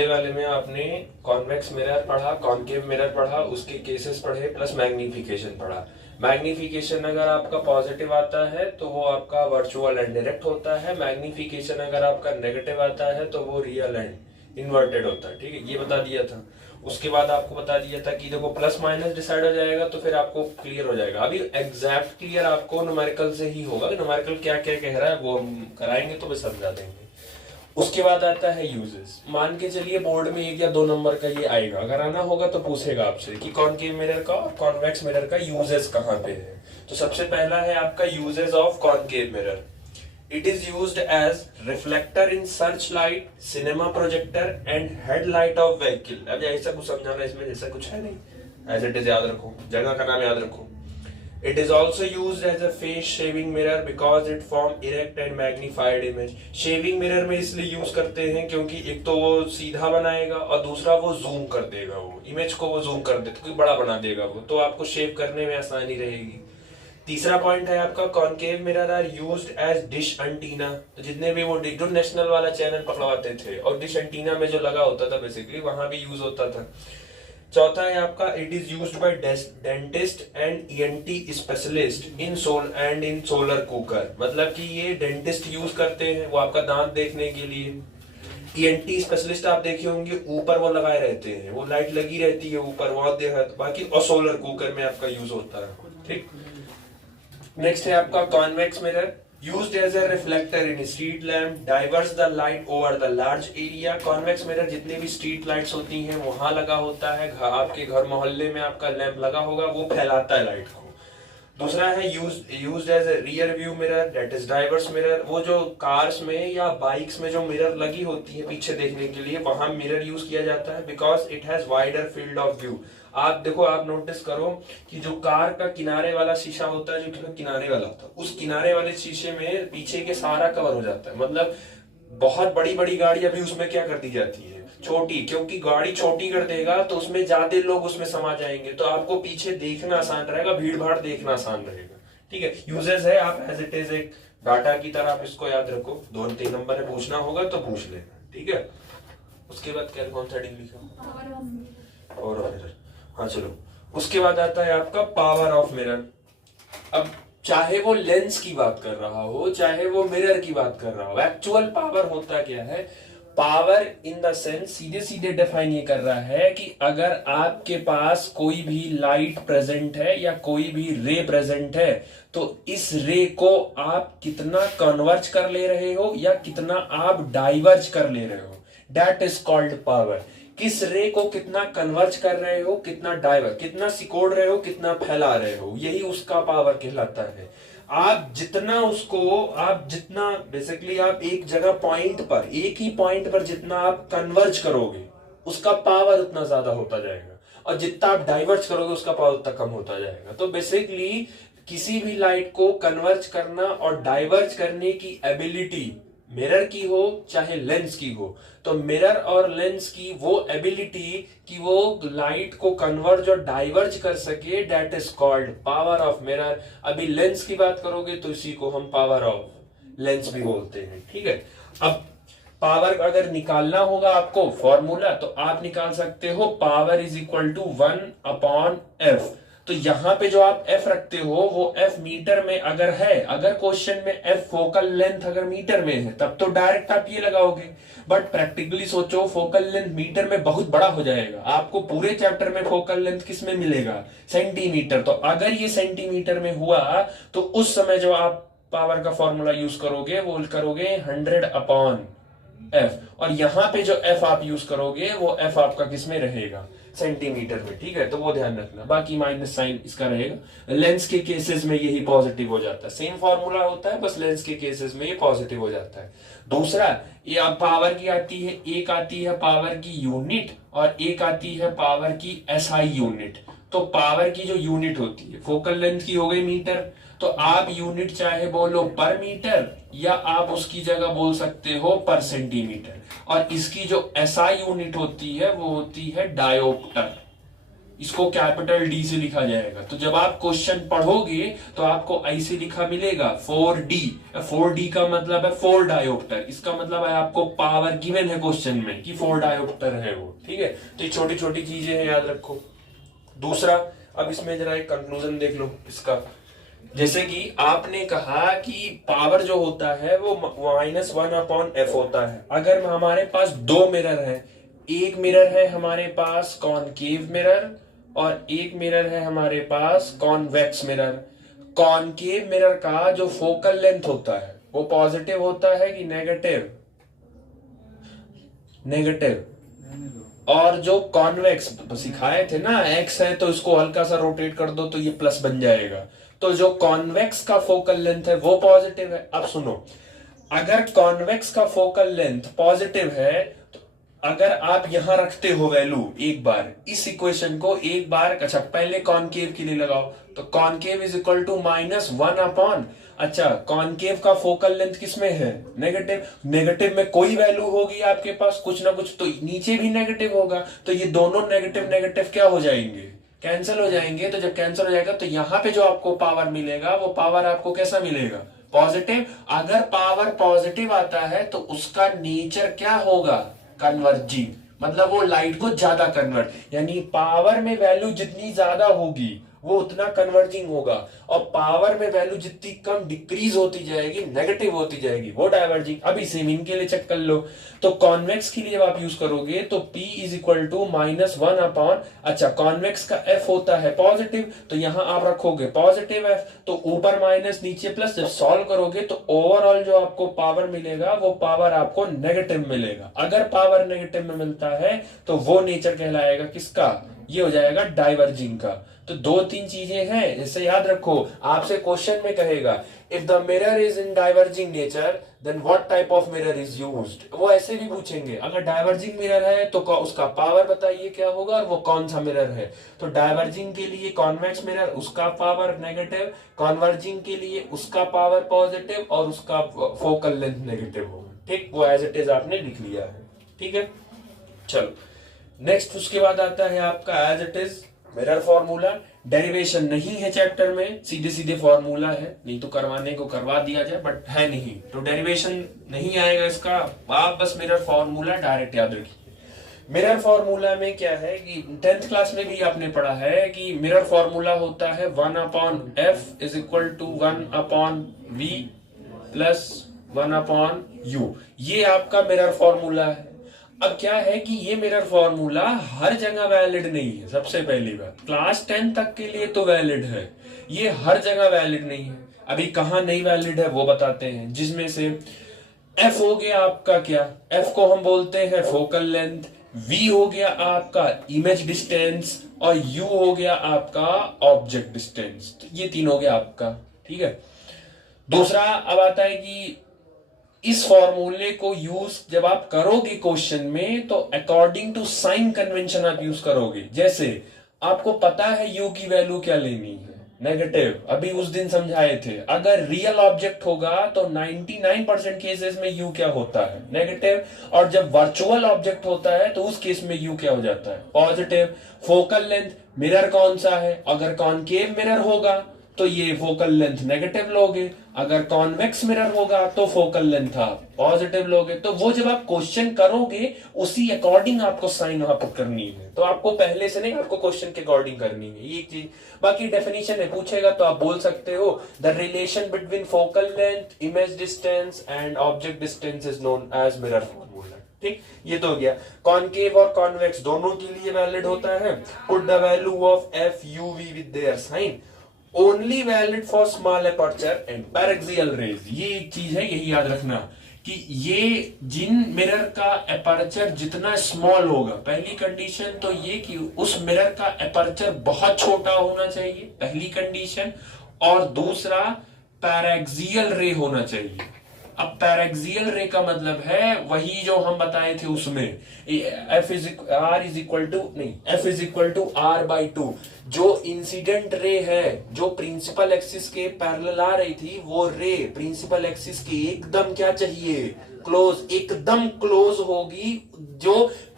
पिछले वाले में आपने कॉन्वेक्स मिरर पढ़ा, कॉनकेव मिरर पढ़ा, उसके केसेस पढ़े प्लस मैग्निफिकेशन पढ़ा। मैग्निफिकेशन अगर आपका पॉजिटिव आता है तो वो आपका वर्चुअल एंड डायरेक्ट होता है, मैग्निफिकेशन अगर आपका नेगेटिव आता है तो वो रियल एंड इन्वर्टेड होता है। ठीक है, ये बता दिया था। उसके बाद आपको बता दिया था कि देखो प्लस माइनस डिसाइड हो जाएगा तो फिर आपको क्लियर हो जाएगा। अभी एग्जैक्ट क्लियर आपको न्यूमेरिकल से ही होगा, न्यूमेरिकल क्या क्या कह रहा है वो हम कराएंगे तो वे समझा देंगे। उसके बाद आता है यूजेस। मान के चलिए बोर्ड में 1 या 2 नंबर का ये आएगा, अगर आना होगा तो पूछेगा आपसे कि कॉनकेव मिरर का और कॉन्वेक्स मिरर का यूजेस कहाँ पे है। तो सबसे पहला है आपका uses of concave mirror. It is used as reflector in search light, cinema projector and headlight of vehicle. अब ऐसा कुछ समझाना इसमें जैसा कुछ है नहीं, एज इट इज याद रखो, जगह का नाम याद रखो। It is also used as a face shaving mirror because it form erect and magnified image। Shaving mirror में इसलिए यूज करते हैं क्योंकि एक तो वो सीधा बनाएगा और दूसरा वो जूम कर देगा, वो इमेज को वो जूम कर देगा क्योंकि बड़ा बना देगा वो, तो आपको शेव करने में आसानी रहेगी। तीसरा पॉइंट है आपका concave mirror are used as dish antenna. तो जितने भी वो जो नेशनल वाला चैनल पकड़वाते थे और डिश एंटीना में जो लगा होता था बेसिकली वहां भी यूज होता था। चौथा है आपका it is used by dentist and ENT specialist in solar cooker. मतलब कि ये डेंटिस्ट यूज करते हैं, वो आपका दांत देखने के लिए। ईएनटी स्पेशलिस्ट आप देखे होंगे ऊपर वो लगाए रहते हैं, वो लाइट लगी रहती है ऊपर, वहां देखा बाकी, और सोलर कुकर में आपका यूज होता है। ठीक, नेक्स्ट है आपका convex mirror. Used as a reflector in street lamp, diverts the light over the large area। Convex mirror जितने भी स्ट्रीट लाइट्स होती हैं वहां लगा होता है, आपके घर मोहल्ले में आपका लैंप लगा होगा, वो फैलाता है लाइट को। दूसरा है used as a rear view mirror, that is diverse mirror. वो जो कार्स में या बाइक्स में जो मिरर लगी होती है पीछे देखने के लिए, वहां मिरर यूज किया जाता है because it has wider field of view. आप देखो, आप नोटिस करो कि जो कार का किनारे वाला शीशा होता है, जो किनारे वाला होता है, उस किनारे वाले शीशे में पीछे के सारा कवर हो जाता है। मतलब बहुत बड़ी बड़ी गाड़ियां भी उसमें क्या कर दी जाती है, छोटी, क्योंकि गाड़ी छोटी कर देगा तो उसमें ज्यादा लोग उसमें समा जाएंगे, तो आपको पीछे देखना आसान रहेगा, भीड़ भाड़ देखना आसान रहेगा। ठीक है, यूजेस है, आप एज इट इज एक डाटा की तरह आप इसको याद रखो। 2-3 नंबर में पूछना होगा तो पूछ लेना। ठीक है, उसके बाद क्या, कौन सा डी लिखा और हाँ चलो, उसके बाद आता है आपका पावर ऑफ मिरर। अब चाहे वो लेंस की बात कर रहा हो, चाहे वो मिरर की बात कर रहा हो, एक्चुअल पावर होता क्या है? पावर इन द सेंस सीधे सीधे डिफाइन ये कर रहा है कि अगर आपके पास कोई भी लाइट प्रेजेंट है या कोई भी रे प्रेजेंट है, तो इस रे को आप कितना कन्वर्ज कर ले रहे हो या कितना आप डाइवर्ज कर ले रहे हो, दैट इज कॉल्ड पावर। किस रे को कितना कन्वर्ज कर रहे हो, कितना डाइवर्ज, कितना सिकोड़ रहे हो, कितना फैला रहे हो, यही उसका पावर कहलाता है। आप जितना बेसिकली आप एक जगह पॉइंट पर, एक ही पॉइंट पर जितना आप कन्वर्ज करोगे उसका पावर उतना ज्यादा होता जाएगा, और जितना आप डाइवर्ज करोगे उसका पावर उतना कम होता जाएगा। तो बेसिकली किसी भी लाइट को कन्वर्ज करना और डाइवर्ज करने की एबिलिटी मिरर की हो चाहे लेंस की हो, तो मिरर और लेंस की वो एबिलिटी कि वो लाइट को कन्वर्ज और डाइवर्ज कर सके, that is called power of mirror. अभी लेंस की बात करोगे तो इसी को हम पावर ऑफ लेंस भी बोलते हैं। ठीक है, अब पावर अगर निकालना होगा आपको फॉर्मूला, तो आप निकाल सकते हो power is equal to 1/f। तो यहां पे जो आप f रखते हो वो f मीटर में अगर है, अगर क्वेश्चन में f फोकल लेंथ अगर मीटर में है तब तो डायरेक्ट आप ये लगाओगे, बट प्रैक्टिकली सोचो फोकल लेंथ मीटर में बहुत बड़ा हो जाएगा, आपको पूरे चैप्टर में फोकल लेंथ किस में मिलेगा, सेंटीमीटर। तो अगर ये सेंटीमीटर में हुआ तो उस समय जो आप पावर का फॉर्मूला यूज करोगे वो करोगे 100/f, और यहां पे जो f आप यूज करोगे वो f आपका किस में रहेगा, सेंटीमीटर में। ठीक है, तो वो ध्यान रखना, बाकी माइनस साइन इसका रहेगा। लेंस के केसेस में यही पॉजिटिव हो जाता है, सेम फॉर्मूला होता है, बस लेंस के केसेस में ये पॉजिटिव हो जाता है। दूसरा, ये अब पावर की आती है, एक आती है पावर की यूनिट और एक आती है पावर की एसआई यूनिट। तो पावर की जो यूनिट होती है, फोकल लेंथ की हो गई मीटर, तो आप यूनिट चाहे बोलो पर मीटर या आप उसकी जगह बोल सकते हो पर सेंटीमीटर, और इसकी जो एसआई यूनिट होती है वो होती है डायोप्टर। इसको कैपिटल डी से लिखा जाएगा। तो जब आप क्वेश्चन पढ़ोगे तो आपको ऐसे लिखा मिलेगा 4D। 4D का मतलब है 4 डायोप्टर, इसका मतलब है आपको पावर गिवन है क्वेश्चन में कि 4 डायोप्टर है वो, ठीक है। तो ये छोटी छोटी चीजें हैं, याद रखो। दूसरा, अब इसमें जरा एक कंक्लूजन देख लो इसका। जैसे कि आपने कहा कि पावर जो होता है वो -1/f होता है। अगर हमारे पास दो मिरर है, एक मिरर है हमारे पास कॉनकेव मिरर और एक मिरर है हमारे पास कॉन्वेक्स मिरर। कॉनकेव मिरर का जो फोकल लेंथ होता है वो पॉजिटिव होता है कि नेगेटिव? नेगेटिव। और जो कॉन्वेक्स सिखाए थे ना, एक्स है तो इसको हल्का सा रोटेट कर दो तो ये प्लस बन जाएगा। तो जो कॉन्वेक्स का फोकल लेंथ है वो पॉजिटिव है। अब सुनो, अगर कॉन्वेक्स का फोकल लेंथ पॉजिटिव है, अगर आप यहां रखते हो वैल्यू एक बार, इस इक्वेशन को एक बार, अच्छा पहले कॉनकेव के लिए लगाओ, तो कॉनकेव इज इक्वल टू -1/, अच्छा कॉनकेव का फोकल लेंथ किसमें है? नेगेटिव। नेगेटिव में कोई वैल्यू होगी आपके पास, कुछ ना कुछ, तो नीचे भी नेगेटिव होगा। तो ये दोनों नेगेटिव नेगेटिव क्या हो जाएंगे? कैंसिल हो जाएंगे। तो जब कैंसिल हो जाएगा तो यहां पे जो आपको पावर मिलेगा वो पावर आपको कैसा मिलेगा? पॉजिटिव। अगर पावर पॉजिटिव आता है तो उसका नेचर क्या होगा? कन्वर्जिंग, मतलब वो लाइट को ज्यादा कन्वर्ट, यानी पावर में वैल्यू जितनी ज्यादा होगी वो उतना कन्वर्जिंग होगा, और पावर में वैल्यू जितनी कम डिक्रीज होती जाएगी, नेगेटिव होती जाएगी, वो डाइवर्जिंग। अभी सेम इनके लिए चेक कर लो। तो कॉन्वेक्स के लिए जब आप यूज करोगे तो P इज इक्वल टू -1/, अच्छा कॉन्वेक्स का F होता है पॉजिटिव, तो यहां आप रखोगे पॉजिटिव F, तो ऊपर माइनस नीचे प्लस। जब सॉल्व करोगे तो ओवरऑल जो आपको पावर मिलेगा वो पावर आपको नेगेटिव मिलेगा। अगर पावर नेगेटिव में मिलता है तो वो नेचर कहलाएगा किसका? ये हो जाएगा डाइवर्जिंग का। तो दो तीन चीजें हैं, जैसे याद रखो, आपसे क्वेश्चन में कहेगा if the mirror is in diverging nature then what type of mirror is used. वो ऐसे भी पूछेंगे, अगर डाइवर्जिंग मिरर है तो उसका पावर बताइए क्या होगा और वो कौन सा मिरर है। तो डाइवर्जिंग के लिए कॉन्वेक्स मिरर, उसका पावर नेगेटिव, कॉन्वर्जिंग के लिए उसका पावर पॉजिटिव और उसका फोकल लेंथ नेगेटिव होगा। ठीक, वो एज इट इज आपने लिख लिया है। ठीक है, चलो नेक्स्ट उसके बाद आता है आपका as it is mirror formula. Derivation नहीं है चैप्टर में, सीधे सीधे फॉर्मूला है, नहीं तो करवाने को करवा दिया जाए बट है नहीं, तो डेरिवेशन नहीं आएगा इसका, आप बस मिरर फॉर्मूला डायरेक्ट याद रखिए। मिरर फॉर्मूला में क्या है कि 10th क्लास में भी आपने पढ़ा है कि मिरर फॉर्मूला होता है 1/f is equal to 1/v plus 1/u। ये आपका मिरर फॉर्मूला है। अब क्या है कि ये मिरर फॉर्मूला हर जगह वैलिड नहीं है। सबसे पहली बात, क्लास 10 तक के लिए तो वैलिड है, ये हर जगह वैलिड नहीं है। अभी कहां नहीं वैलिड है वो बताते हैं, जिसमें से F हो गया आपका क्या, F को हम बोलते हैं फोकल लेंथ, V हो गया आपका इमेज डिस्टेंस और U हो गया आपका ऑब्जेक्ट डिस्टेंस। तो ये तीन हो गया आपका। ठीक है, दूसरा अब आता है कि इस फॉर्मूले को यूज जब आप करोगे क्वेश्चन में तो अकॉर्डिंग टू साइन कन्वेंशन आप यूज करोगे। जैसे आपको पता है यू की वैल्यू क्या लेनी है, नेगेटिव, अभी उस दिन समझाए थे। अगर रियल ऑब्जेक्ट होगा तो 99% केसेस में यू क्या होता है, नेगेटिव, और जब वर्चुअल ऑब्जेक्ट होता है तो उस केस में यू क्या हो जाता है, पॉजिटिव। फोकल लेंथ, मिरर कौन सा है, अगर कॉनकेव मिरर होगा तो ये फोकल लेंथ नेगेटिव लोगे, अगर कॉन्वेक्स मिरर होगा तो फोकल लेंथ आप पॉजिटिव लोगे। तो वो जब आप क्वेश्चन करोगे उसी अकॉर्डिंग आपको साइन वहां पर करनी है, तो आपको पहले से नहीं, आपको क्वेश्चन के अकॉर्डिंग करनी है ये चीज। बाकी डेफिनेशन में पूछेगा तो आप बोल सकते हो the relation between focal length, image distance and object distance is known as mirror formula. ठीक, ये तो हो गया। कॉनकेव और कॉन्वेक्स दोनों के लिए वैलिड होता है। Put the value of F U V with their sign, only valid for small aperture and paraxial rays. ये एक चीज है, यही याद रखना कि ये जिन मिरर का एपर्चर जितना स्मॉल होगा, पहली कंडीशन तो ये कि उस मिरर का एपर्चर बहुत छोटा होना चाहिए, पहली कंडीशन, और दूसरा पैरेक्सियल रे होना चाहिए। अब पैरेक्सियल रे का मतलब है वही जो हम बताए थे उसमें, F is equal to R/2। जो इंसिडेंट रे है जो प्रिंसिपल एक्सिस के पैरेलल आ रही थी, वो रे प्रिंसिपल एक्सिस के एकदम क्या चाहिए, क्लोज, एकदम क्लोज होगी।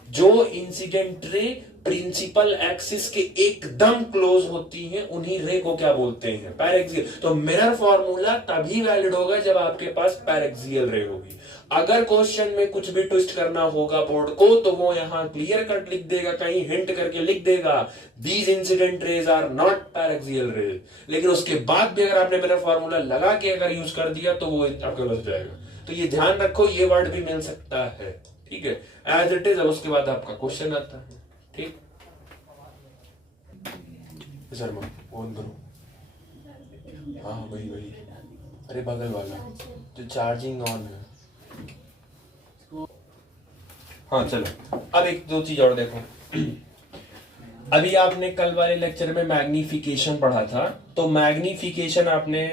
जो इंसिडेंट रे प्रिंसिपल एक्सिस के एकदम क्लोज होती हैं, उन्हीं रे को क्या बोलते हैं, पैरेक्सियल। तो मिरर फॉर्मूला तभी वैलिड होगा जब आपके पास पैरेक्सियल रे होगी। अगर क्वेश्चन में कुछ भी ट्विस्ट करना होगा बोर्ड को, तो वो यहां क्लियर कट लिख देगा, कहीं हिंट करके लिख देगा these incident rays are not paraxial rays. लेकिन उसके बाद भी अगर आपने मिरर फॉर्मूला लगा के अगर यूज कर दिया तो वो आपका गलत जाएगा। तो ये ध्यान रखो, ये वर्ड भी मिल सकता है, ठीक है, एज इट इज। अब उसके बाद आपका क्वेश्चन आता है, ठीक। सर ऑन करो, हाँ वही, अरे बगल वाला जो चार्जिंग ऑन है। हाँ चलो, अब एक दो चीज और देखो। अभी आपने कल वाले लेक्चर में मैग्निफिकेशन पढ़ा था, तो मैग्निफिकेशन आपने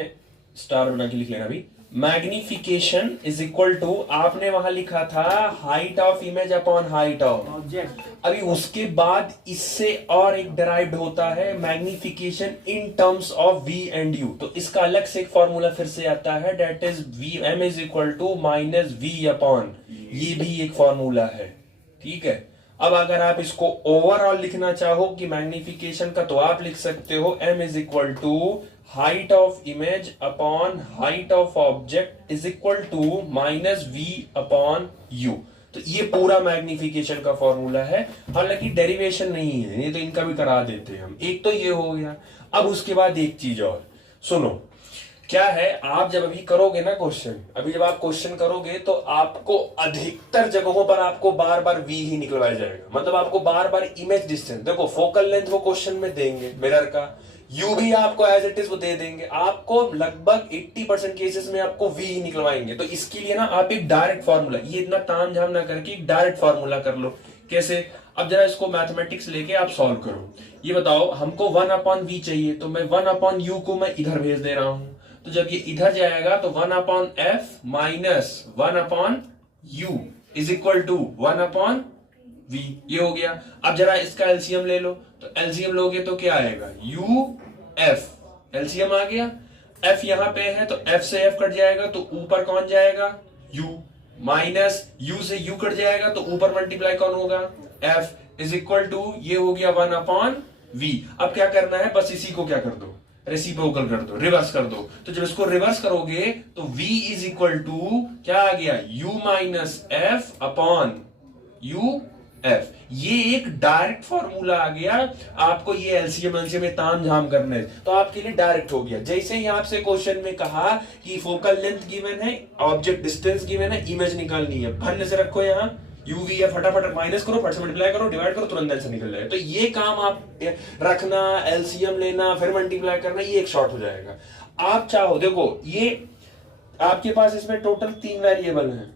स्टार बना के लिख लेना। अभी मैग्निफिकेशन इज इक्वल टू, आपने वहां लिखा था height of image upon height of object. अभी उसके बाद इससे और एक डिराइव्ड होता है magnification in terms of v and u। तो इसका अलग से एक फॉर्मूला फिर से आता है, that is m is equal to minus v upon, ये भी एक फॉर्मूला है, ठीक है। अब अगर आप इसको ओवरऑल लिखना चाहो कि मैग्निफिकेशन का, तो आप लिख सकते हो m is equal to height of image upon height of object is equal to minus v upon u। तो ये पूरा मैग्निफिकेशन का फॉर्मूला है, हालांकि डेरिवेशन नहीं है, ये तो इनका भी करा देते हैं हम। एक तो ये हो गया। अब उसके बाद एक चीज और सुनो, क्या है, आप जब अभी करोगे ना क्वेश्चन, अभी जब आप क्वेश्चन करोगे तो आपको अधिकतर जगहों पर आपको बार बार v ही निकलवाया जाएगा, मतलब आपको बार बार इमेज डिस्टेंस, देखो फोकल लेंथ वो क्वेश्चन में देंगे मिरर का, यू भी आपको एज इट इज वो दे देंगे, आपको लगभग 80% केसेस में आपको v ही निकलवाएंगे। तो इसके लिए ना आप एक डायरेक्ट फार्मूला, ये इतना ताम झाम ना करके एक डायरेक्ट फार्मूला कर लो। कैसे? अब जरा इसको मैथमेटिक्स लेके आप सॉल्व करो। ये बताओ, हमको 1 अपॉन v चाहिए, तो मैं 1 अपॉन u को मैं इधर भेज दे रहा हूं, तो जब ये इधर जाएगा तो 1 upon f minus 1 upon u is equal to 1 upon v, ये हो गया। अब जरा इसका एलसीएम ले लो, तो एलसीएम लोगे तो क्या आएगा, u f, एलसीएम आ गया। f यहां पे है तो f से f कट जाएगा, तो ऊपर कौन जाएगा, u, माइनस u से u कट जाएगा तो ऊपर मल्टीप्लाई कौन होगा, f इज इक्वल टू, ये हो गया 1 अपॉन v। अब क्या करना है, बस इसी को क्या कर दो, रेसिप्रोकल कर दो, रिवर्स कर दो। तो जब इसको रिवर्स करोगे तो v इज इक्वल टू क्या आ गया, u minus f upon u f। ये एक डायरेक्ट फॉर्मूला आ गया, आपको ये एलसीएम में ताम झाम करने, तो आपके लिए डायरेक्ट हो गया। जैसे ही आपसे क्वेश्चन में कहा कि फोकल लेंथ गिवन है, ऑब्जेक्ट डिस्टेंस गिवन है, इमेज निकालनी है, फन से रखो यहाँ यूवी है, फटाफट माइनस करो, फट से मल्टीप्लाई करो, डिवाइड करो, तुरंत आंसर निकल जाएगा। तो ये काम आप रखना, एलसीएम लेना, फिर मल्टीप्लाई करना, ये एक शॉर्ट हो जाएगा। आप चाहो, देखो ये आपके पास इसमें टोटल 3 वेरिएबल हैं,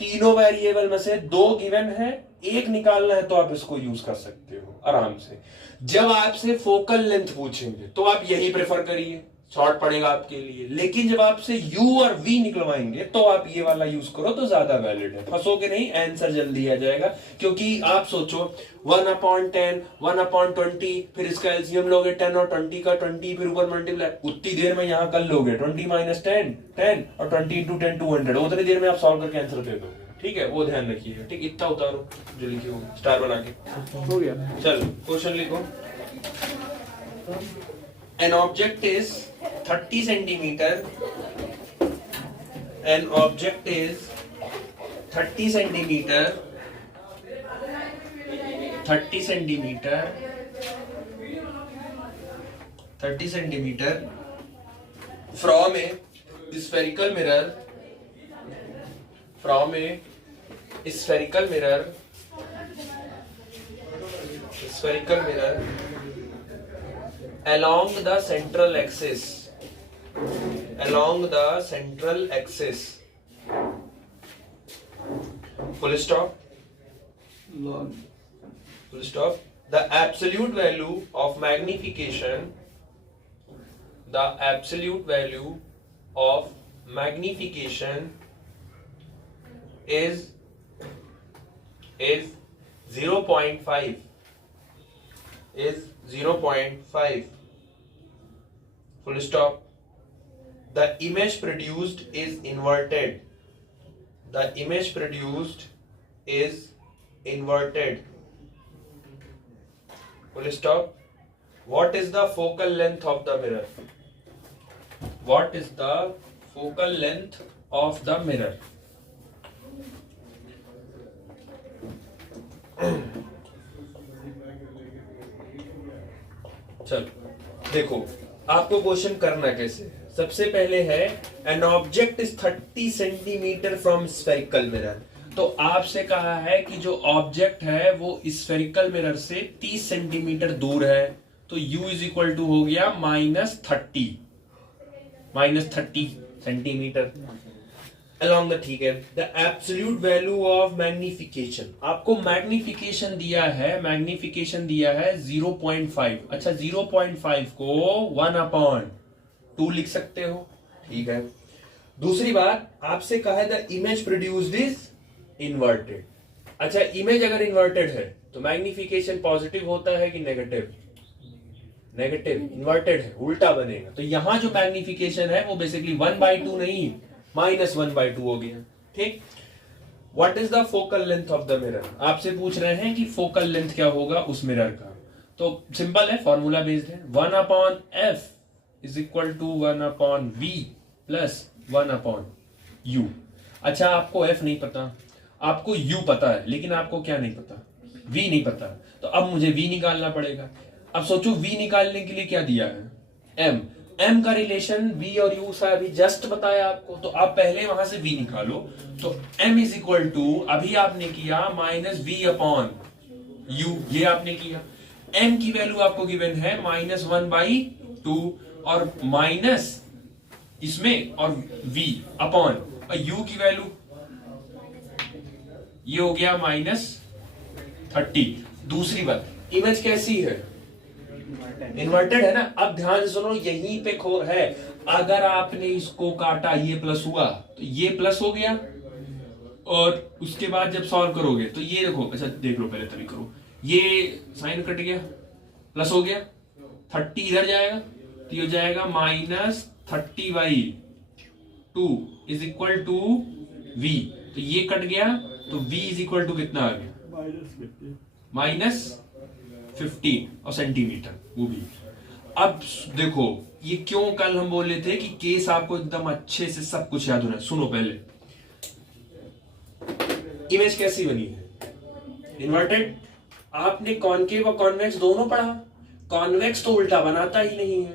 तीनों वेरिएबल में से 2 गिवन है, एक निकालना है, तो आप इसको यूज कर सकते हो आराम से। जब आपसे फोकल लेंथ पूछेंगे तो आप यही प्रेफर करिए, शॉर्ट पड़ेगा आपके लिए। लेकिन जब आपसे u और v निकलवाएंगे तो आप ये वाला यूज करो तो ज्यादा वैलिड है, फंसोगे नहीं, आंसर जल्दी आ जाएगा। क्योंकि आप सोचो 1 अपॉन 10, 1 अपॉन 20, फिर इसका एलसीएम लोगे 10 और 20 का 20, फिर ऊपर मल्टीप्लाई, उतनी देर में यहां कर लोगे 20 माइनस 10 10 और 20 इंटू 10 200, उतनी देर में आप सॉल्व करके आंसर दे दोगे, ठीक है, वो ध्यान रखिएगा। ठीक, इतना उतारो जो लिखे हो स्टार बना के, हो गया। चलो क्वेश्चन लिखो। An object is 30 centimeter. An object is 30 centimeter. 30 centimeter. 30 centimeter from a spherical mirror. From a spherical mirror. Spherical mirror. Along the central axis, along the central axis, full stop, full stop, the absolute value of magnification, the absolute value of magnification is 0.5, is 0.5, full stop. The image produced is inverted. The image produced is inverted. Full stop. What is the focal length of the mirror? What is the focal length of the mirror? चलो देखो, आपको question करना कैसे है। सबसे पहले है an object is 30 centimetre from spherical mirror. तो आपसे कहा है कि जो ऑब्जेक्ट है वो स्फेरिकल मिरर से 30 सेंटीमीटर दूर है, तो u इज इक्वल टू हो गया -30 सेंटीमीटर along the, ठीक है। The absolute value of magnification, आपको मैग्निफिकेशन दिया है 0.5। अच्छा 0.5 को 1/2 लिख सकते हो, ठीक है। दूसरी बात, आपसे कहा है the image produced is inverted. अच्छा इमेज अगर इन्वर्टेड है तो मैग्निफिकेशन पॉजिटिव होता है कि नेगेटिव? नेगेटिव। इन्वर्टेड है, उल्टा बनेगा। तो यहां जो मैग्निफिकेशन है वो बेसिकली 1/2 नहीं, -1/2 हो गया, ठीक। What is the focal length of the mirror? आपसे पूछ रहे हैं कि फोकल लेंथ क्या होगा उस मिरर का। तो सिंपल है, फॉर्मूला बेस्ड है। 1/f is equal to 1/v plus 1/u। अच्छा आपको f नहीं पता, आपको u पता है, लेकिन आपको क्या नहीं पता? v नहीं पता। तो अब मुझे v निकालना पड़ेगा। अब सोचो v निकालने के लिए क्या दिया है? m का रिलेशन v और u से अभी जस्ट बताया आपको, तो आप पहले वहां से v निकालो। तो m इज इक्वल टू, अभी आपने किया -v/u, ये आपने किया। m की वैल्यू आपको गिवन है -1/2 और माइनस इसमें और v अपॉन और u की वैल्यू ये हो गया -30। दूसरी बात, इमेज कैसी है? इन्वर्टेड है ना। अब ध्यान से सुनो, यहीं पे खो है। अगर आपने इसको काटा, ये प्लस हुआ तो ये प्लस हो गया, और उसके बाद जब सॉल्व करोगे तो ये देखो, अच्छा देख लो पहले तभी करो, ये साइन कट गया, प्लस हो गया, 30 इधर जाएगा तो ये हो जाएगा -30/2 इज इक्वल टू v। तो ये कट गया तो v इज इक्वल टू कितना आ गया? -15 और सेंटीमीटर वो भी। अब देखो, ये क्यों कल हम बोले थे कि केस आपको एकदम अच्छे से सब कुछ याद होना है। सुनो पहले, इमेज कैसी बनी है? इन्वर्टेड। आपने कॉनकेव और कॉन्वेक्स दोनों पढ़ा। कॉन्वेक्स तो उल्टा बनाता ही नहीं है,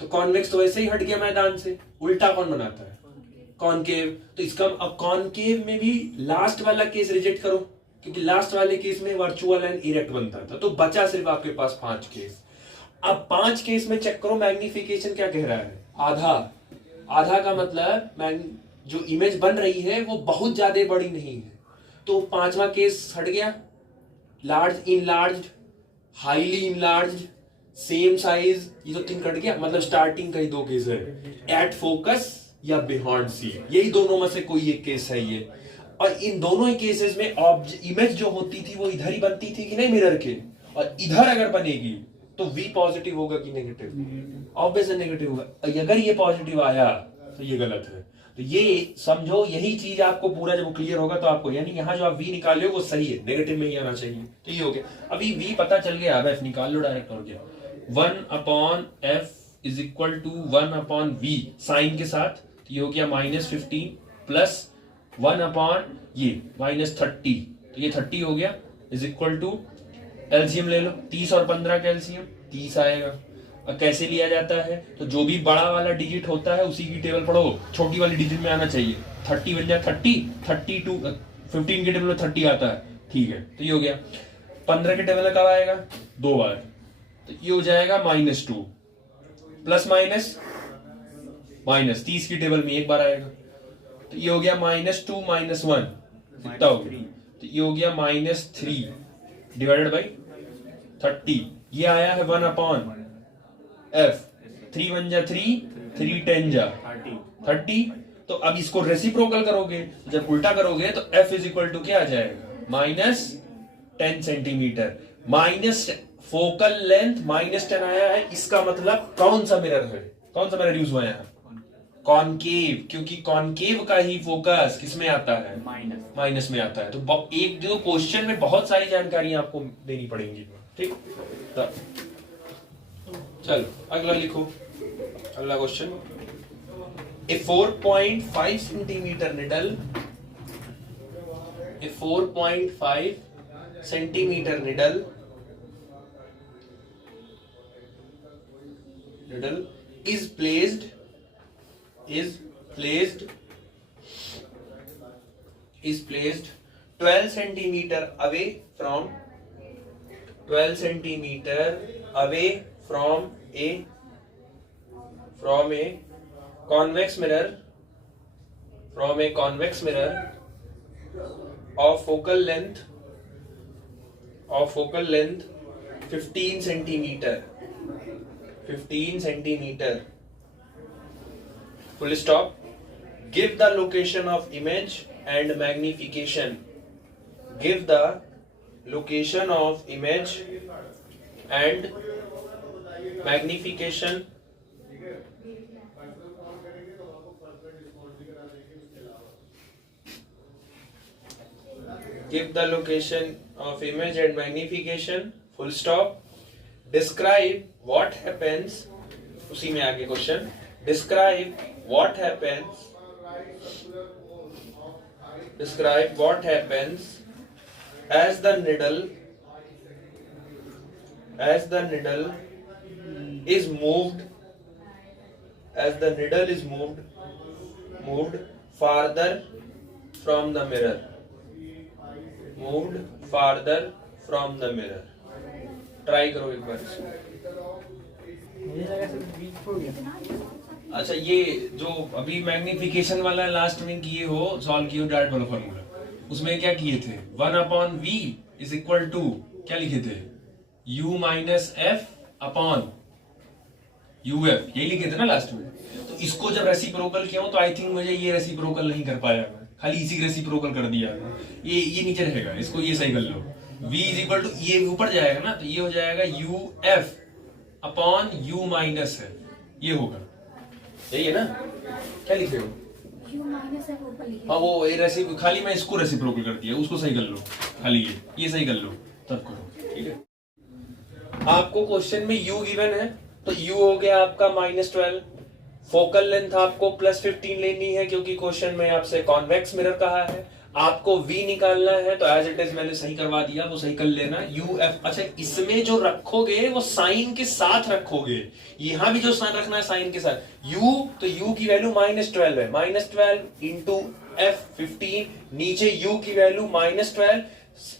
तो कॉन्वेक्स तो वैसे ही हट गया मैदान से। उल्टा कौन बनाता है? कॉनकेव। तो इसका अब कॉनकेव में भी लास्ट वाला केस रिजेक्ट करो, क्योंकि लास्ट वाले केस में वर्चुअल एंड इरेक्ट बनता था। तो बचा सिर्फ आपके पास 5 केस। अब 5 केस में चेक करो मैग्निफिकेशन क्या कह रहा है? आधा। आधा का मतलब जो इमेज बन रही है वो बहुत ज्यादा बड़ी नहीं है। तो 5वां केस हट गया, large, enlarged, highly enlarged, same size, ये तो 3 कट गया। मतलब स्टार्टिंग का ही 2 केस है, एट फोकस या बियॉन्ड सी, यही दोनों में से कोई एक केस है ये। और इन दोनों ही केसेस में इमेज जो होती थी वो इधर ही बनती थी कि नहीं मिरर के, और इधर अगर बनेगी तो v पॉजिटिव होगा कि नेगेटिव? ऑब्वियसली नेगेटिव होगा। अगर ये पॉजिटिव आया तो ये गलत है। तो ये समझो, यही चीज आपको पूरा जब क्लियर होगा तो आपको, यानी यहाँ जो आप v निकाले हो वो सही है, नेगेटिव में ही आना चाहिए। तो ये हो गया। अभी v पता चल गया, अब f निकाल लो डायरेक्ट। और क्या, 1/f is equal to 1/v sign के साथ, तो ये हो गया -15 प्लस 1/, ये -30, तो ये 30 हो गया, इज इक्वल टू, एलसीएम ले लो, 30 और 15 का एलसीएम 30 आएगा। और कैसे लिया जाता है? तो जो भी बड़ा वाला डिजिट होता है उसी की टेबल पढ़ो, छोटी वाली डिजिट में आना चाहिए। 30 बन जाए 30, 32, 15 के टेबल में 30 आता है, ठीक है। तो ये हो गया। 15 के टेबल में कब आएगा? 2 बार, तो ये हो जाएगा -2 प्लस माइनस 30 की टेबल में 1 बार आएगा, तो ये हो गया -2 -1 कितना हो गया? तो ये हो गया -3 डिवाइडेड बाई 30। ये आया है 1/f, 3 1 जा 3, 3 10 जा 30। तो अब इसको रेसिप्रोकल करोगे, जब उल्टा करोगे तो f इज इक्वल टू क्या आ जाएगा? -10 सेंटीमीटर। माइनस फोकल लेंथ -10 आया है, इसका मतलब कौन सा मिरर है? कौन सा मिरर यूज हुआ है? कॉनकेव, क्योंकि कॉनकेव का ही फोकस किस में आता है? माइनस में आता है। तो एक जो क्वेश्चन में बहुत सारी जानकारी आपको देनी पड़ेंगी, ठीक। चलो अगला लिखो, अगला question. A 4.5 centimetre needle, A 4.5 centimetre needle is placed 12 centimeter away from 12 centimeter away from a convex mirror of focal length 15 centimeter full stop. Give the location of image and magnification. Give the location of image and magnification. Give the location of image and magnification. Full stop. Describe what happens, उसी में आगे question, describe what happens as the needle is moved farther from the mirror. Try करो एक बार। अच्छा, ये जो अभी magnification वाला लास्ट में किए हो, सॉल्व किए हो डायरेक्ट वाला फॉर्मूला, उसमें क्या किए थे? 1/v इज इक्वल टू क्या लिखे थे? u minus F upon uf, यही लिखे थे ना लास्ट में। तो इसको जब रेसिप्रोकल किया हो तो आई थिंक मुझे ये रेसिप्रोकल नहीं कर पाया मैं, खाली इसी रेसिप्रोकल कर दिया। ये नीचे रहेगा, इसको ये सही कर लो। v इज इक्वल टू, ये ऊपर जाएगा ना, तो ये हो जाएगा uf अपॉन u माइनस है, ये होगा, यही है ना? क्या लिखे हो? u माइनस है ऊपर लिखे। हाँ, वो ये खाली मैं इसको रेसिप्रोकल कर दिया, उसको सही कर लो, खाली ये सही कर लो तब करो, ठीक है। आपको क्वेश्चन में u गिवन है, तो u हो गया आपका -12। फोकल लेंथ आपको +15 लेनी है, क्योंकि क्वेश्चन में आपसे कॉन्वेक्स मिरर कहा है। आपको v निकालना है, तो एज इट इज मैंने सही करवा दिया, वो सही कर लेना। uf, अच्छा इसमें जो रखोगे वो साइन के साथ रखोगे, यहां भी जो साइन रखना है साइन के साथ। u, तो u की वैल्यू -12 है, -12 इंटू f15, नीचे u की वैल्यू -12,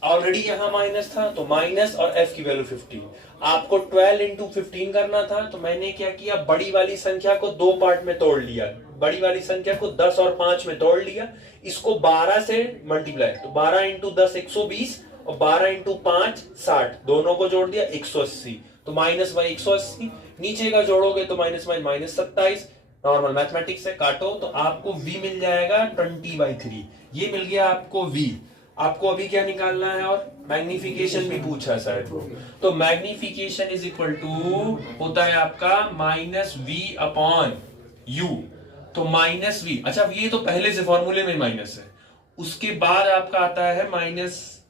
ऑलरेडी यहां माइनस था तो माइनस, और f की वैल्यू 15। आपको 12 इंटू 15 करना था, तो मैंने क्या किया, बड़ी वाली संख्या को दो पार्ट में तोड़ लिया, बड़ी वाली संख्या को 10 और 5 में तोड़ लिया, इसको 12 से मल्टीप्लाई, तो 12 इंटू 10 120 और 12 इंटू 5 60, दोनों को जोड़ दिया 180, तो माइनस बाई 180, नीचे का जोड़ोगे तो माइनस बाई -27, नॉर्मल मैथमेटिक्स से काटो तो आपको v मिल जाएगा 20/3, ये मिल गया आपको v। आपको अभी क्या निकालना है, और मैग्निफिकेशन भी पूछा शायद वो, तो मैग्निफिकेशन इज इक्वल टू होता है आपका -v अपॉन u, तो -v, अच्छा ये तो पहले से फॉर्मूले में माइनस है, उसके बाद आपका आता है माइनस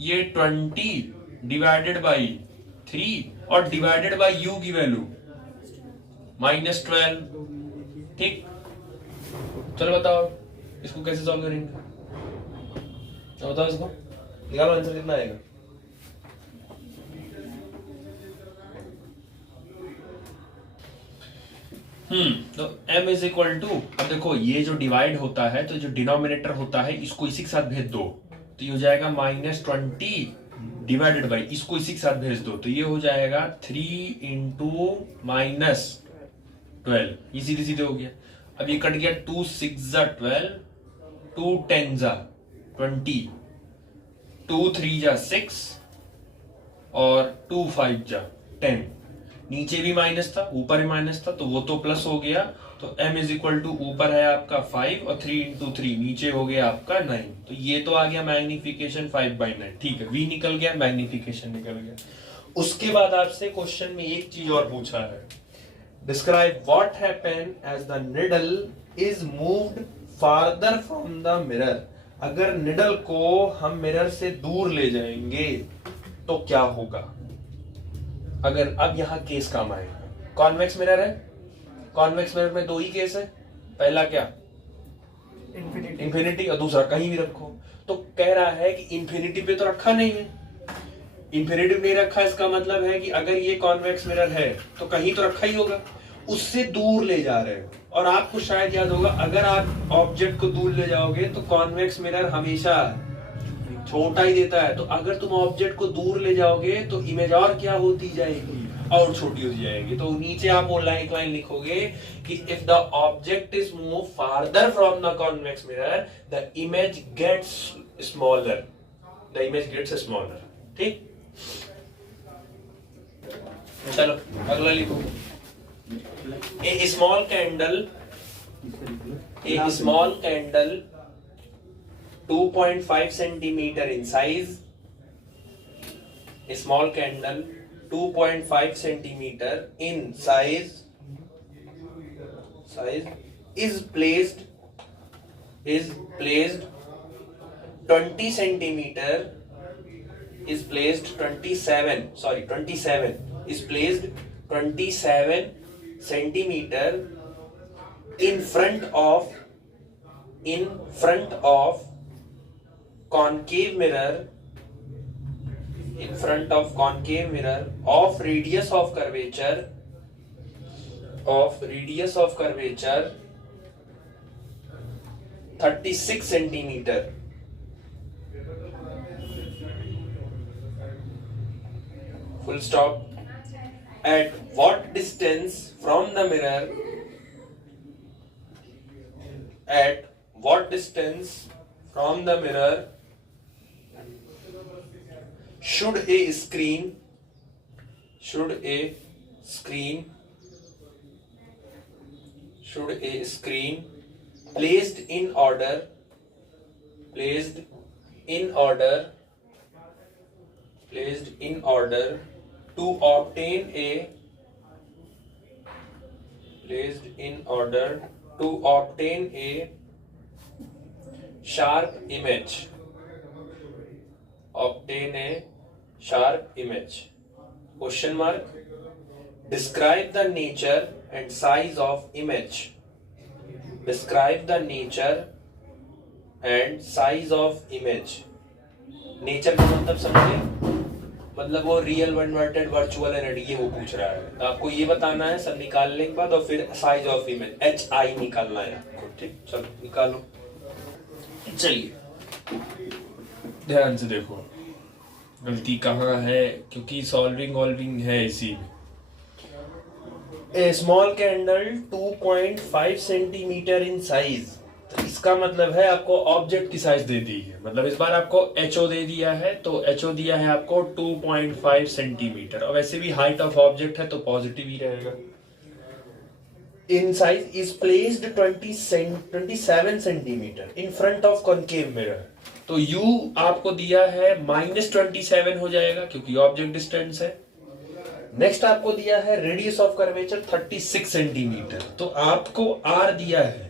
ये 20 डिवाइडेड बाई 3 और डिवाइडेड बाई u की वैल्यू -12, ठीक। चलो बताओ इसको कैसे सॉल्व करेंगे, बताओ इसको, निकालो आंसर कितना आएगा। तो m इज इक्वल टू, अब देखो ये जो डिवाइड होता है तो जो डिनोमिनेटर होता है इसको इसी के साथ भेज दो, तो ये हो जाएगा -20 डिवाइडेड बाई, इसको इसी के साथ भेज दो, तो ये हो जाएगा 3 इंटू -12, ये सीधे सीधे हो गया। अब ये कट गया, 2 6 जा 12, 2 10 जा 20, 2 3 जा 6 और 2 5 जा 10, नीचे भी माइनस था ऊपर भी माइनस था, तो वो तो प्लस हो गया, तो m इज इक्वल टू ऊपर है आपका 5 और 3 इंटू 3 नीचे हो गया आपका 9, तो ये तो आ गया मैग्निफिकेशन 5/9, ठीक है, v निकल गया, मैग्निफिकेशन निकल गया। उसके बाद आपसे क्वेश्चन में एक चीज और पूछा है, describe what happen as the needle is moved farther from the mirror. अगर निडल को हम मिरर से दूर ले जाएंगे तो क्या होगा, अगर अब यहाँ केस काम आएगा, कॉन्वेक्स मिरर है, कॉन्वेक्स मिरर में दो ही केस है, पहला क्या इंफिनिटी और दूसरा कहीं भी रखो। तो कह रहा है कि इंफिनिटी पे तो रखा नहीं है, इंफिनिटी पे नहीं रखा, इसका मतलब है कि अगर ये कॉन्वेक्स मिरर है तो कहीं तो रखा ही होगा, उससे दूर ले जा रहे हो। और आपको शायद याद होगा, अगर आप ऑब्जेक्ट को दूर ले जाओगे तो कॉन्वेक्स मिरर हमेशा छोटा ही देता है, तो अगर तुम ऑब्जेक्ट को दूर ले जाओगे तो इमेज और क्या होती जाएगी, और छोटी होती जाएगी। तो नीचे आप वो लाइन लिखोगे कि if the object is move farther from the convex mirror the image gets smaller, the image gets smaller. ठीक, चलो अगला लिखो। A small candle 2.5 centimeter in size, a small candle 2.5 centimeter in size is placed 27 centimeter in front of concave mirror of radius of curvature 36 centimeter. Full stop. At what distance from the mirror should a screen placed in order to obtain a sharp image. Question mark. Describe the nature and size of image. Nature का मतलब समझे, मतलब वो real inverted virtual and ये वो पूछ रहा है। तो आपको ये बताना है सब निकालने के बाद, और फिर साइज ऑफ इमेज HI निकालना है आपको। ठीक, चलो निकालो। चलिए ध्यान से देखो गलती कहाँ है, क्योंकि सॉल्विंग है इसी में। A small candle 2.5 centimetre in size, तो इसका मतलब है आपको ऑब्जेक्ट की साइज दे दी है, मतलब इस बार आपको HO दे दिया है, तो HO दिया है आपको 2.5 सेंटीमीटर, और वैसे भी हाइट ऑफ ऑब्जेक्ट है तो पॉजिटिव ही रहेगा। In size is placed 27 centimetre in front of concave mirror, तो U आपको दिया है -27 हो जाएगा क्योंकि ऑब्जेक्ट डिस्टेंस है। नेक्स्ट आपको दिया है रेडियस ऑफ कर्वेचर 36 सेंटीमीटर, तो आपको R दिया है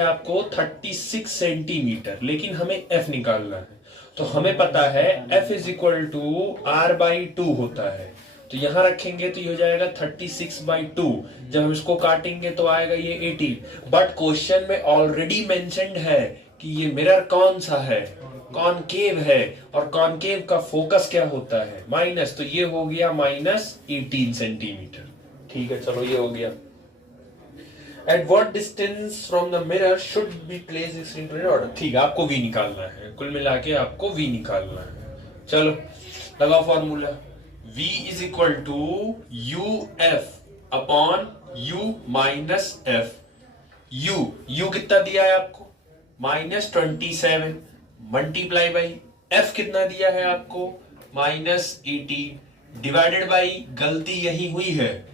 आपको 36 सेंटीमीटर, लेकिन हमें F निकालना है। तो हमें पता है F is equal to R/2 होता है, तो यहां रखेंगे तो ये हो जाएगा 36/2। जब हम इसको काटेंगे तो आएगा ये 18। बट क्वेश्चन में ऑलरेडी मेंशन्ड है कि ये मिरर कौन सा है, कॉनकेव है, और कॉनकेव का फोकस क्या होता है माइनस, तो ये हो गया -18 सेंटीमीटर। ठीक है, चलो ये हो गया। At what distance from the mirror should be placed this into an order? ठीक है, आपको V निकालना है, कुल मिला के आपको V निकालना है। चलो लगाओ formula. V is equal to UF upon U minus F। U कितना दिया है आपको -27 मल्टीप्लाई बाई F कितना दिया है आपको -18 डिवाइडेड बाई, गलती यही हुई है,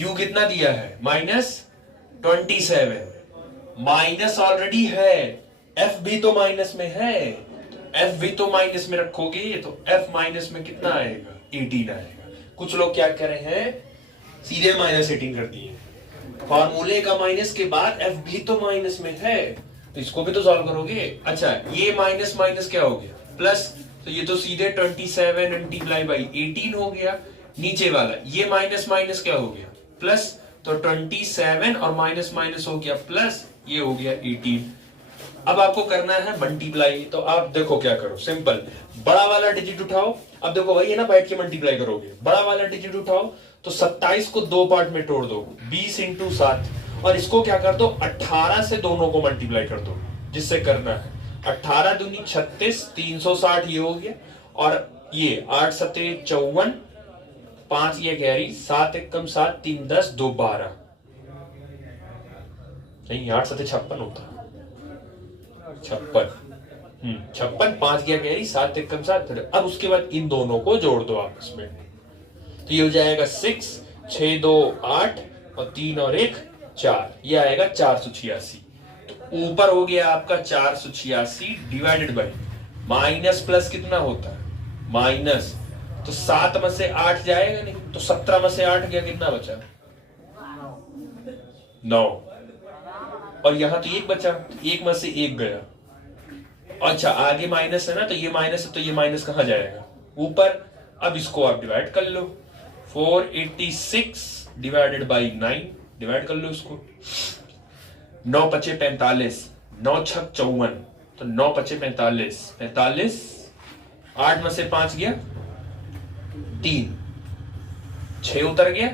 U कितना दिया है -27, माइनस ऑलरेडी है, F भी तो माइनस में है, F भी तो माइनस में रखोगे तो F माइनस में कितना आएगा 18 आएगा। कुछ लोग क्या कर रहे हैं, सीधे -18 कर दिए, फॉर्मूले का माइनस के बाद F भी तो माइनस में है, तो इसको भी तो सॉल्व करोगे। अच्छा, ये माइनस माइनस क्या हो गया प्लस, तो ये तो सीधे 27 मल्टीप्लाई बाई 18 हो गया। नीचे वाला ये माइनस माइनस क्या हो गया प्लस, तो 27 और माइनस माइनस हो गया प्लस, ये हो गया 18। अब आपको करना है मल्टीप्लाई, तो आप देखो क्या करो, सिंपल, बड़ा वाला डिजिट उठाओ, अब देखो वही है ना, बैठ के मल्टीप्लाई करोगे, बड़ा वाला डिजिट उठाओ तो 27 को दो पार्ट में तोड़ दो, 20 इंटू 7, और इसको क्या कर दो 18 से दोनों को मल्टीप्लाई कर दो, जिससे करना है 18 दूनी 36, 360 ये हो गया, और ये 8 सते 54, 5 ये कैरी, 7 एक कम 7, 3 10, 2 12, नहीं 8 सते 56 होता, 56, 56, 5 गया कैरी, 7 एक कम 7, फिर अब उसके बाद इन दोनों को जोड़ दो आपस में, तो ये हो जाएगा 6, 6 2 8 और 3 और 1 4, ये आएगा 486। तो ऊपर हो गया आपका 486 डिवाइडेड बाई माइनस प्लस कितना होता है माइनस, तो 7 में से 8 जाएगा नहीं, तो 17 में से 8 गया, कितना बचा 9, और यहां तो 1 बचा, 1 में से 1 गया, अच्छा आगे माइनस है ना, तो ये माइनस है, तो ये माइनस कहां जाएगा ऊपर, अब इसको आप डिवाइड कर लो, 486 डिवाइडेड बाई 9, डिवाइड कर लो इसको, 9 पचे 45, 9 छक 54, तो 9 पचे 45, 45, 8 में से 5 गया 3, 6 उतर गया,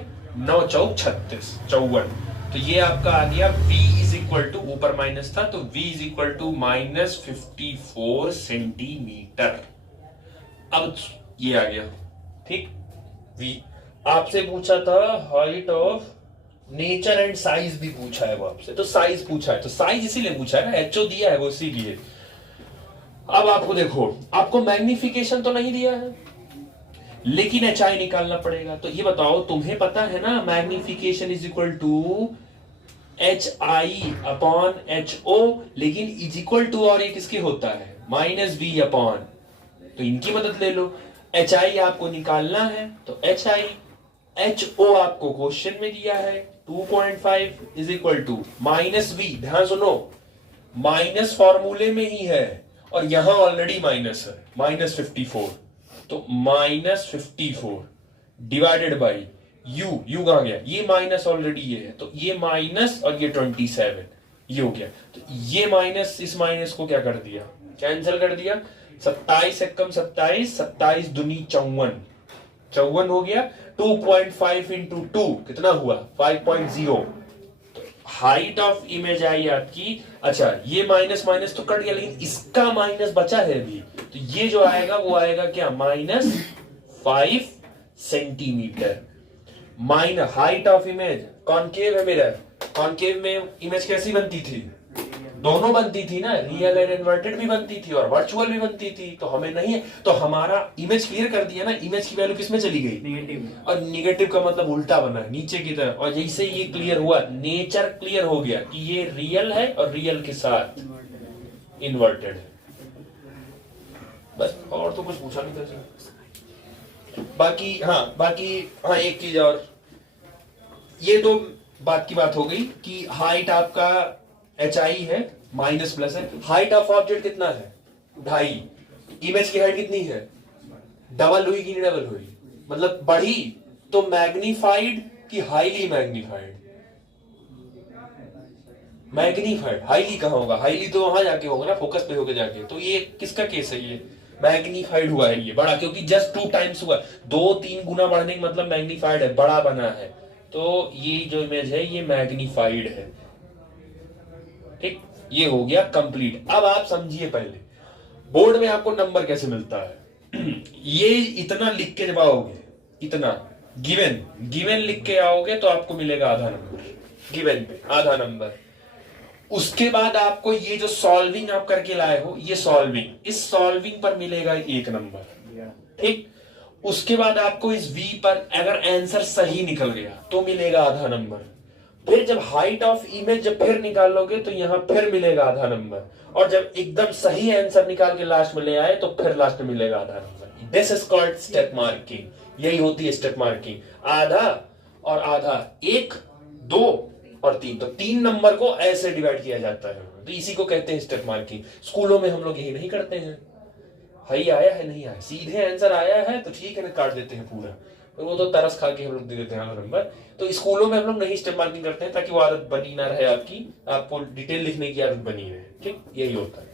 9 चौक 36, 54, तो ये आपका आ गया v इज इक्वल टू, ऊपर माइनस था तो v is equal to -54 centimetre. अब ये आ गया ठीक, v आपसे पूछा था height of nature and size भी पूछा है वो आपसे, तो साइज पूछा है, तो साइज इसीलिए पूछा है ना, एचओ दिया है वो इसीलिए। अब आपको देखो, आपको मैग्निफिकेशन तो नहीं दिया है लेकिन एच आई निकालना पड़ेगा, तो ये बताओ तुम्हें पता है ना magnification is equal to H I upon H O, लेकिन इज इक्वल टू और ये किसके होता है माइनस बी अपॉन, तो इनकी मदद ले लो, एच आई आपको निकालना है, तो एच आई, एच ओ आपको क्वेश्चन में दिया है 2.5 is equal to minus B, ध्यान सुनो माइनस फॉर्मूले में ही है और यहां ऑलरेडी माइनस है -54, तो -54 डिवाइडेड बाई यू कहां गया, ये माइनस ऑलरेडी ये है, तो ये माइनस और ये 27, ये हो गया, तो ये माइनस इस माइनस को क्या कर दिया कैंसिल कर दिया, 27 एक कम 27, 27 दूनी 54, 54 हो गया, 2.5 इंटू 2 कितना हुआ 5.0, हाइट ऑफ इमेज आई आपकी, अच्छा ये माइनस माइनस तो कट गया लेकिन इसका माइनस बचा है अभी, तो ये जो आएगा वो आएगा क्या -5 centimetre. Minus height of image, concave है मिरर, कॉनकेव में इमेज कैसी बनती थी, दोनों बनती थी ना, रियल एंड इन्वर्टेड भी बनती थी और वर्चुअल भी बनती थी, तो हमें नहीं है, तो हमारा इमेज क्लियर कर दिया ना, इमेज की वैल्यू किसमें चली गई नेगेटिव, और नेगेटिव का मतलब उल्टा बना है नीचे की तरफ, और जैसे ये क्लियर हुआ नेचर क्लियर हो गया कि ये रियल है और रियल के साथ इन्वर्टेड है, बस और तो कुछ पूछा नहीं था। बाकी हाँ एक चीज और, ये तो बात की बात हो गई कि हाइट आपका एच आई है माइनस प्लस है, हाइट ऑफ ऑब्जेक्ट कितना है 2.5, इमेज की हाइट कितनी है डबल हुई कि नहीं डबल हुई, मतलब बढ़ी तो मैग्नीफाइड कि हाईली मैग्नीफाइड, मैग्नीफाइड, हाईली कहां होगा, हाईली तो वहां जाके होगा ना फोकस पे होके जाके, तो ये किसका केस है, ये मैग्नीफाइड हुआ है, ये बड़ा, क्योंकि जस्ट 2 टाइम्स हुआ, 2-3 गुना बढ़ने का मतलब मैग्नीफाइड है, बड़ा बना है, तो ये जो इमेज है ये मैग्नीफाइड है ठीक, ये हो गया कंप्लीट। अब आप समझिए पहले बोर्ड में आपको नंबर कैसे मिलता है ये इतना लिख के जब आओगे, इतना गिवन लिख के आओगे तो आपको मिलेगा आधा नंबर, गिवन पे आधा नंबर, उसके बाद आपको ये जो सॉल्विंग आप करके लाए हो ये सॉल्विंग, इस सॉल्विंग पर मिलेगा 1 नंबर ठीक, उसके बाद आपको इस V पर अगर आंसर सही निकल गया तो मिलेगा आधा नंबर, फिर जब हाइट ऑफ इमेज जब फिर निकालोगे तो यहां फिर मिलेगा आधा नंबर, और जब एकदम सही आंसर निकाल के लास्ट में ले आए तो फिर लास्ट में मिलेगा आधा number, this is called step marking, यही होती है स्टेप मार्किंग, आधा और आधा 1 2 और 3, तो 3 नंबर को ऐसे डिवाइड किया जाता है, तो इसी को कहते हैं स्टेप मार्किंग। स्कूलों में हम लोग यही नहीं करते हैं, हाई आया है नहीं आया, सीधे आंसर आया है तो ठीक है ना काट देते हैं पूरा, तो वो तो तरस खा के हम लोग दे देते हैं नंबर। तो स्कूलों में हम लोग नहीं स्टेप मार्किंग करते हैं ताकि वो आदत बनी ना रहे आपकी, आपको डिटेल लिखने की आदत बनी रहे। ठीक, यही होता है।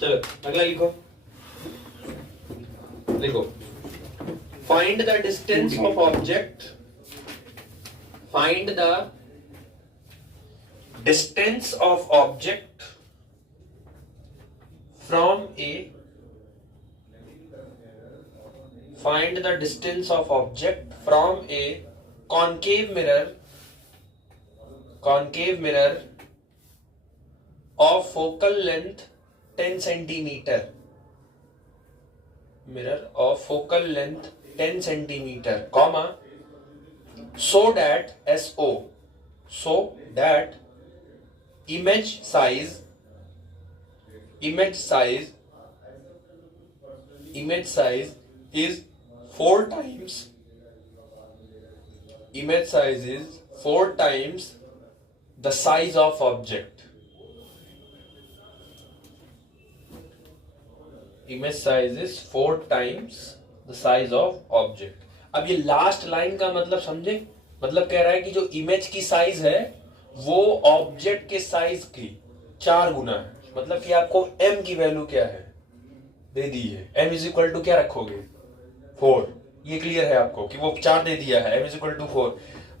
चलो अगला लिखो, देखो find the distance of object, find the distance of object from A, find the distance of object from a concave mirror of focal length 10 centimeter, mirror of focal length 10 centimeter, comma, so that image size is 4 times, image size is 4 times the size of object, image size is 4 times the size of object। अब ये last line का मतलब समझे, मतलब कह रहा है कि जो इमेज की साइज है वो ऑब्जेक्ट के साइज की 4 गुना है। मतलब कि आपको m की वैल्यू क्या है दे दी है, m इज इक्वल टू क्या रखोगे 4, ये क्लियर है आपको कि वो 4 दे दिया है, m is equal to 4।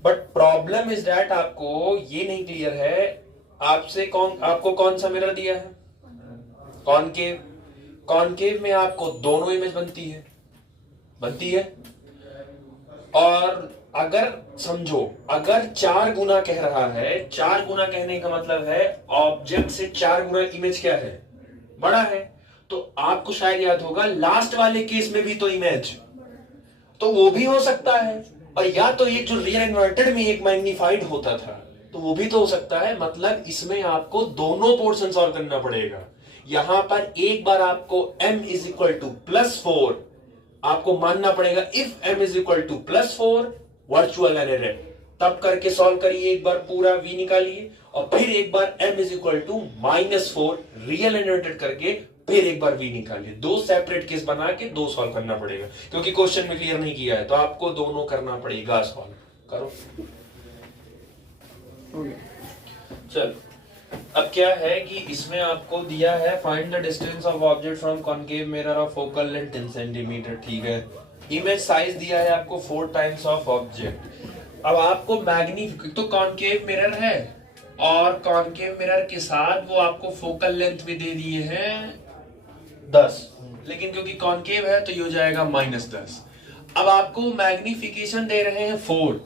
But problem is that आपको ये नहीं क्लियर है आपको कौन सा मिरर दिया है, कॉनकेव। कॉनकेव में आपको दोनों इमेज बनती है। और अगर समझो अगर 4 गुना कह रहा है, 4 गुना कहने का मतलब है ऑब्जेक्ट से 4 गुना इमेज क्या है, बड़ा है। तो आपको शायद याद होगा लास्ट वाले केस में भी तो इमेज, तो वो भी हो सकता है। और या तो एक जो रियल इन्वर्टेड में एक मैग्नीफाइड होता था तो वो भी तो हो सकता है। मतलब इसमें आपको दोनों पोर्शन सॉल्व करना पड़ेगा। यहां पर एक बार आपको m इज इक्वल टू +4 आपको मानना पड़ेगा, if m is equal to +4 virtual and erect, तब करके सॉल्व करिए, एक बार पूरा v निकालिए और फिर एक बार m is equal to -4 real and erected करके फिर एक बार v निकालिए। 2 सेपरेट केस बना के 2 सॉल्व करना पड़ेगा, क्योंकि क्वेश्चन में क्लियर नहीं किया है तो आपको दोनों करना पड़ेगा। सॉल्व करो। चलो अब क्या है कि इसमें आपको दिया है find the distance of object from concave mirror of focal length 10 centimetre. ठीक है, इमेज साइज दिया है आपको 4 टाइम्स ऑफ ऑब्जेक्ट। अब आपको मैग्नीफिक, तो कॉनकेव मिरर है और कॉनकेव मिरर के साथ वो आपको फोकल लेंथ भी दे दिए हैं 10, लेकिन क्योंकि कॉनकेव है तो ये हो जाएगा -10। अब आपको मैग्निफिकेशन दे रहे हैं 4,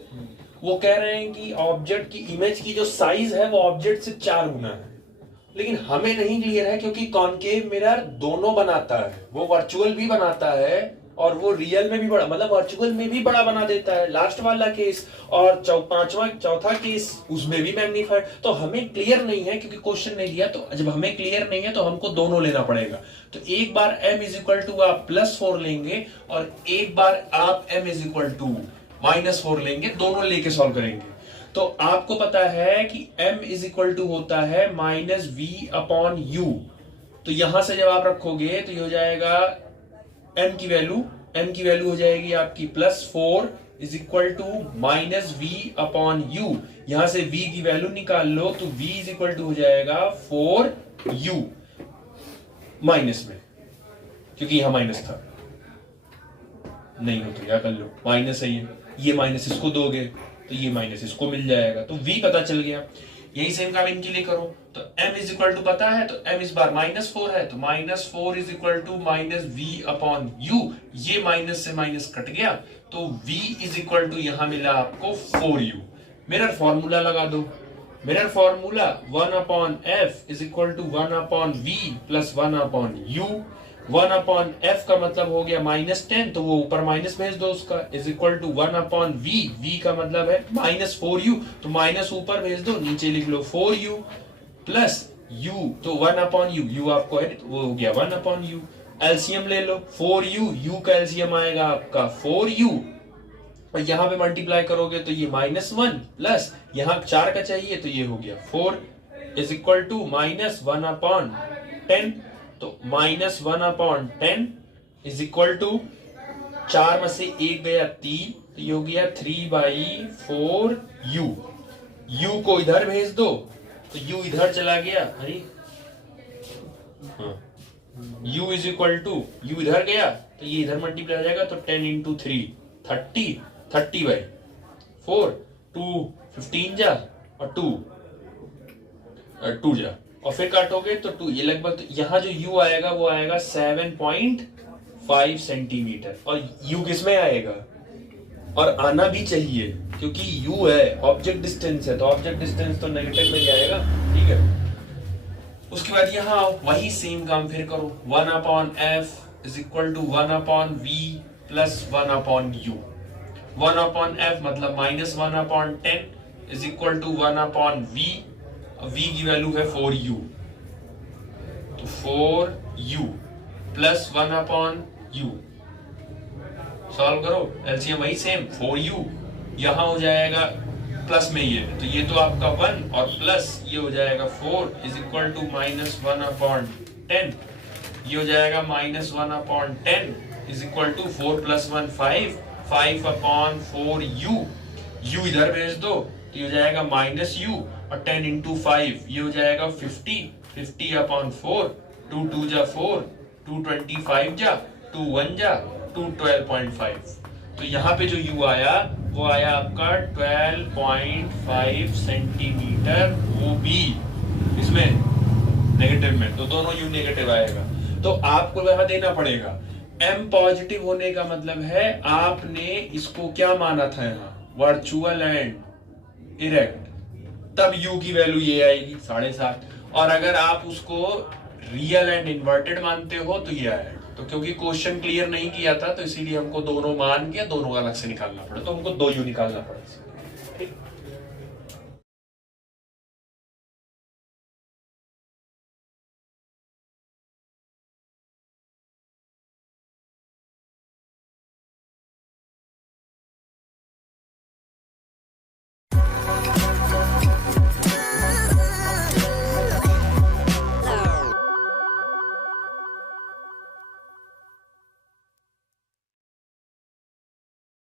वो कह रहे हैं कि ऑब्जेक्ट की इमेज की जो साइज है वो ऑब्जेक्ट से 4 गुना है, लेकिन हमें नहीं क्लियर है क्योंकि कॉनकेव मिरर दोनों बनाता है, वो वर्चुअल भी बनाता है और वो रियल में भी बड़ा, मतलब वर्चुअल में भी बड़ा बना देता है लास्ट वाला केस, और चौथा केस उसमें भी मैग्नीफाइड। तो हमें क्लियर नहीं है क्योंकि क्वेश्चन नहीं दिया, तो जब हमें क्लियर नहीं है तो हमको दोनों लेना पड़ेगा। तो एक बार m इज इक्वल टू आप +4 लेंगे और एक बार आप m इज इक्वल टू -4 लेंगे, दोनों लेके सॉल्व करेंगे। तो आपको पता है कि m इज इक्वल टू होता है -v/u। तो यहां से जब आप रखोगे तो ये हो जाएगा m की वैल्यू हो जाएगी आपकी +4 इज इक्वल टू -v/u। यहां से v की वैल्यू निकाल लो तो v इज इक्वल टू हो जाएगा 4u माइनस में, क्योंकि यहां माइनस था, नहीं हो तो क्या कर लो, माइनस है ये माइनस इसको दोगे तो ये माइनस इसको मिल जाएगा, तो v पता चल गया। यही सेम काम इनके लिए करो, तो m इज इक्वल टू पता है, तो m इस बार -4 है तो -4 इज इक्वल टू -v/u। ये माइनस से माइनस कट गया तो v इज इक्वल टू यहां मिला आपको 4u। मिरर फॉर्मूला लगा दो, mirror formula 1/f is equal to 1/v plus 1/u। 1/f का मतलब हो गया -10, तो वो ऊपर माइनस भेज दो उसका, is equal to 1/v, v का मतलब है -4u, तो माइनस ऊपर भेज दो, नीचे लिख लो 4u प्लस u, तो 1/u, u आपको है तो वो हो गया 1/u। एलसीएम ले लो, 4u, u का एलसीएम आएगा आपका 4u, और यहां पे मल्टीप्लाई करोगे तो ये -1 प्लस यहां 4 का चाहिए तो ये हो गया 4 इज इक्वल टू -1/10, तो -1/10 इज इक्वल टू 4 में से 1 गया 3, तो ये हो गया 3/4 u। u को इधर भेज दो तो u इधर चला गया, अरे u is equal to, u इधर गया तो ये इधर मल्टीप्लाई हो जाएगा, तो 10 इंटू 3 30, 30/4, 2 15 जा और 2 जा, और फिर काटोगे तो 2, ये लगभग, तो यहाँ जो u आएगा वो आएगा 7.5 सेंटीमीटर। और u किस में आएगा, और आना भी चाहिए क्योंकि u है, ऑब्जेक्ट डिस्टेंस है, तो ऑब्जेक्ट डिस्टेंस तो नेगेटिव में ही आएगा, ठीक है। उसके बाद यहाँ वही सेम काम फिर करो, 1/f is equal to 1/v plus 1/u। 1/f मतलब -1/10 is equal to 1/v, v की वैल्यू है 4u, तो 4u प्लस 1/u। सॉल्व करो, एलसीएम वही सेम 4u, यहां हो जाएगा प्लस में ये, तो ये तो आपका 1 और प्लस ये हो जाएगा 4 इज इक्वल टू -1/10, ये हो जाएगा -1/10 is equal to 4 + 1 5, 5/4u। u इधर भेज दो तो ये हो जाएगा -u, और 10 इंटू 5 ये हो जाएगा 50, 50/4, 2 2 जा 4, 2 25 जा, 2 1 जा, 2 12.5। तो यहाँ पे जो u आया वो आया आपका 12.5 सेंटीमीटर, वो भी इसमें नेगेटिव में, तो दोनों u नेगेटिव आएगा। तो आपको वहां देना पड़ेगा, m पॉजिटिव होने का मतलब है आपने इसको क्या माना था, यहाँ वर्चुअल एंड इरेक्ट, तब u की वैल्यू ये आएगी 7.5, और अगर आप उसको रियल एंड इन्वर्टेड मानते हो तो ये आएगा। तो क्योंकि क्वेश्चन क्लियर नहीं किया था तो इसीलिए हमको दोनों मान के दोनों अलग से निकालना पड़ा, तो हमको 2u निकालना पड़ा। ठीक।